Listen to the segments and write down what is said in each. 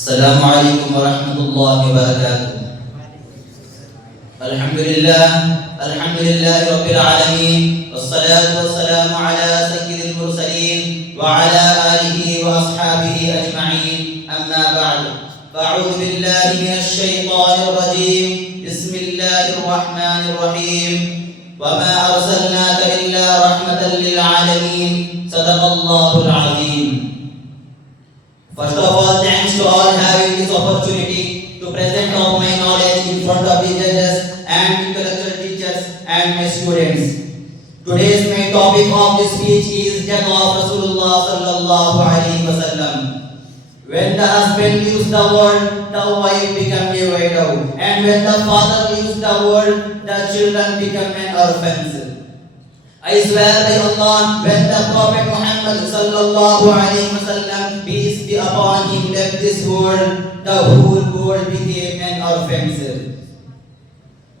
السلام عليكم ورحمة الله وبركاته. الحمد لله رب العالمين، والصلاة والسلام على سيد المرسلين وعلى آله وأصحابه أجمعين. أما بعد، فأعوذ بالله من الشيطان الرجيم. بسم الله الرحمن الرحيم. وما أرسلناك إلا رحمة للعالمين. صدق الله العظيم. First of all, thanks to all having this opportunity to present all my knowledge in front of the judges and intellectual teachers and my students. Today's main topic of this speech is death of Rasulullah sallallahu alaihi wasallam. When the husband leaves the world, the wife becomes a widow, and when the father leaves the world, the children become an orphans. I swear by Allah, when the Prophet Muhammad sallallahu alaihi wasallam, peace be upon him, left this world, the whole world became an orphan.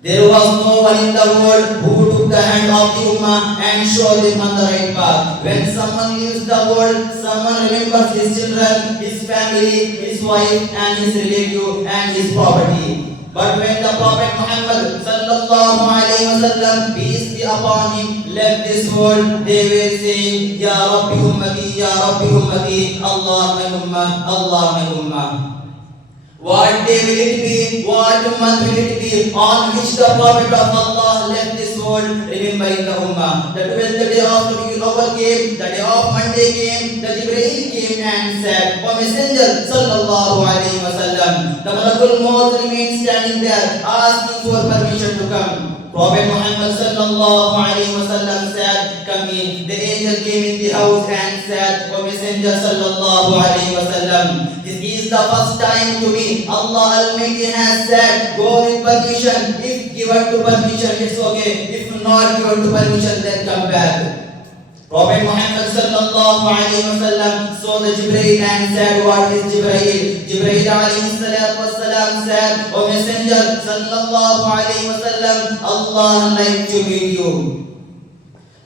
There was no one in the world who took the hand of the Ummah and showed them on the right path. When someone leaves the world, someone remembers his children, his family, his wife, and his relative and his property. But when the Prophet Muhammad sallallahu alaihi wasallam, peace be upon him, left this world, they were saying, Ya Rabbi Ummati, Ya Rabbi Ummati, Allah my Ummah, Allah my Ummah. What day will it be? What month will it be on which the Prophet of Allah left this world, remembering the Ummah? That when the day of Rabiul Awwal came, the day of Monday came, the Jibreel came and said, O Messenger sallallahu alaihi wasallam, the Malakul Maut remained standing there, asking for permission to come. Prophet Muhammad sallallahu alaihi wasallam said, come in. The angel came in the house and said, O Messenger sallallahu alaihi wasallam, this is the first time to me Allah Almighty has said, go with permission. If given to permission, it's okay. If not given to permission, then come back. Prophet Muhammad sallallahu alaihi wasallam saw the Jibreel and said, what is Jibreel? Jibreel alayhi salatu wasalam said, O Messenger sallallahu alaihi wasallam, Allah like to meet you.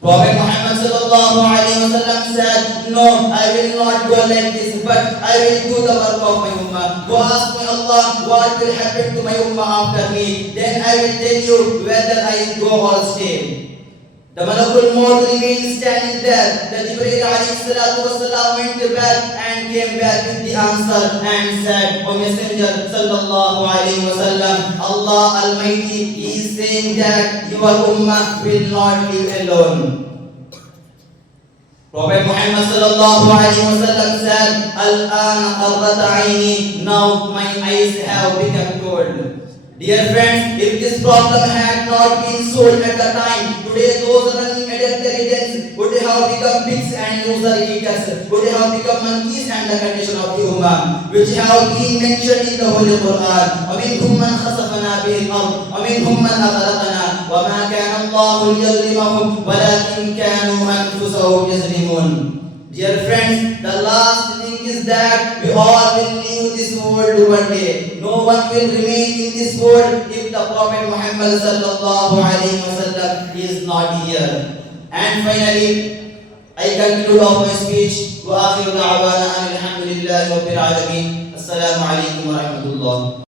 Prophet Muhammad sallallahu alaihi wasallam said, no, I will not go like this, but I will do the work of my ummah. Go ask my Allah what will happen to my ummah after me. Then I will tell you whether I go or stay. The Malakul Maut remained standing there. The Jibreel alayhi salatu wasalam went back and came back with the answer and said, O Messenger sallallahu alayhi wasallam, Allah Almighty is saying that your ummah will not live alone. Prophet Muhammad sallallahu alayhi wasallam said, Al-ana qarrat aini, now my eyes have become cold. Dear friends, if this problem had not been solved at the time, today those running intelligence would have become pigs and user eaters, would have become monkeys, and the condition of the ummah, which have been mentioned in the Holy Quran. وَمِنْهُمْ مَنْ خَسَفْنَا بِهِ الْأَرْضَ وَمِنْهُمْ مَنْ أَغْرَقْنَا وَمَا كَانَ اللَّهُ لِيَظْلِمَهُمْ وَلَكِنْ كَانُوا أَنفُسَهُمْ يَظْلِمُونَ. Dear friends, the last thing is that we all will leave this world one day. No one will remain in this world if the Prophet Muhammad sallallahu alaihi wasallam is not here. And finally, I conclude of my speech. Wa akhiru da'wana alhamdulillahi rabbil alamin. Assalamu alaikum wa rahmatullah.